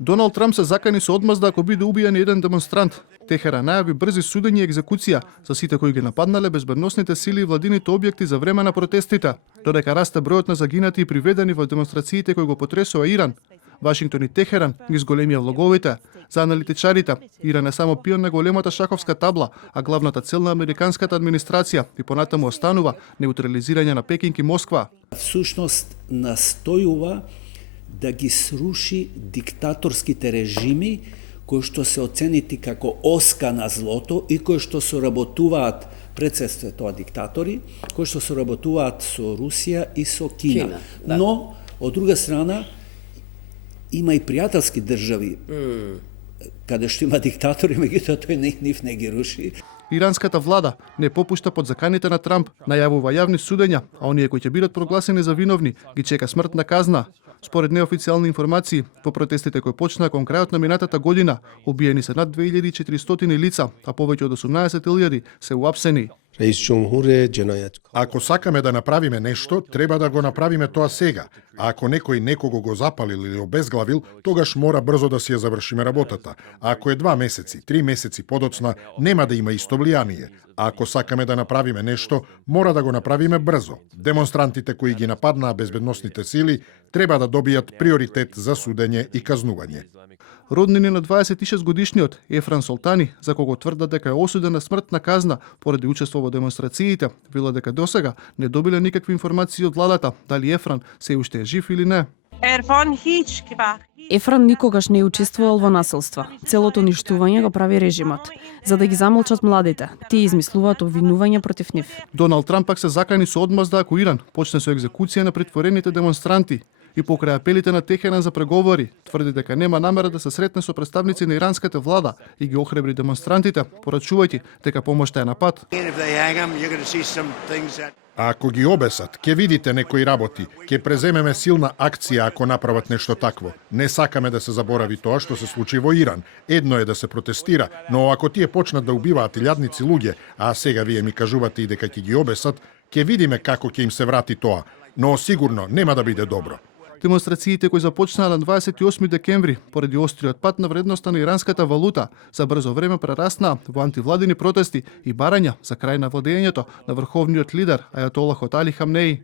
Доналд Трамп се закани со одмазда ако биде убиен еден демонстрант. Техеран најави брзи судење и екзекуција за сите кои ги нападнале безбедносните сили и владините објекти за време на протестите, додека расте бројот на загинати и приведени во демонстрациите кои го потресува Иран. Вашингтон и Техеран ги зголемија влоговите. За аналитичарите, Иран е само пион на големата шаховска табла, а главната цел на американската администрација и понатаму останува неутрализирање на Пекинг и Москва. Всушност настојува да ги сруши диктаторските режими кои што се оценити како оска на злото и кои што соработуваат пред се тоа диктатори, кои што соработуваат со Русија и со Кина. Да. Но, од друга страна, има и пријателски држави, каде што има диктатори, меѓутоа тој нив не ги руши. Иранската влада не попушта под заканите на Трамп, најавува јавни судења, а оние кои ќе бидат прогласени за виновни ги чека смртна казна. Според неофицијални информации, во протестите кои почнаа кон крајот на минатата година, убиени се над 2400 лица, а повеќе од 18.000 се уапсени. Ако сакаме да направиме нешто, треба да го направиме тоа сега. А ако некој некого го запалил или обезглавил, тогаш мора брзо да си ја завршиме работата. А ако е 2 месеци, 3 месеци подоцна, нема да има исто влијание. А ако сакаме да направиме нешто, мора да го направиме брзо. Демонстрантите кои ги нападнаа безбедносните сили треба да добијат приоритет за судење и казнување. Роднини на 26-годишниот Ефран Солтани, за кого тврдат дека е осуден на смртна казна поради учество во демонстрациите, вела дека досега не добиле никакви информации од владата дали Ефран се уште е жив или не. Ефран никогаш не е учествувал во насилства. Целото уништување го прави режимот, за да ги замолчат младите. Тие измислуваат обвинувања против нив. Доналд Трамп пак се закани со одмазда ако Иран почне со екзекуција на притворените демонстранти. И покрај апелите на Техеран за преговори, тврди дека нема намера да се сретне со представници на иранската влада и ги охрабри демонстрантите, порачувајќи дека помошта е на пат. А ако ги обесат, ќе видите некои работи, ќе преземеме силна акција ако направат нешто такво. Не сакаме да се заборави тоа што се случи во Иран. Едно е да се протестира, но ако тие почнат да убиваат илјадници луѓе, а сега вие ми кажувате и дека ќе ги обесат, ќе видиме како ќе им се врати тоа. Но сигурно нема да биде добро. Демонстрациите кои започнаа на 28 декември поради остриот пат на вредноста на иранската валута за брзо време прераснаа во антивладини протести и барања за крај на владењето на врховниот лидер Ајатолахот Али Хамнеи.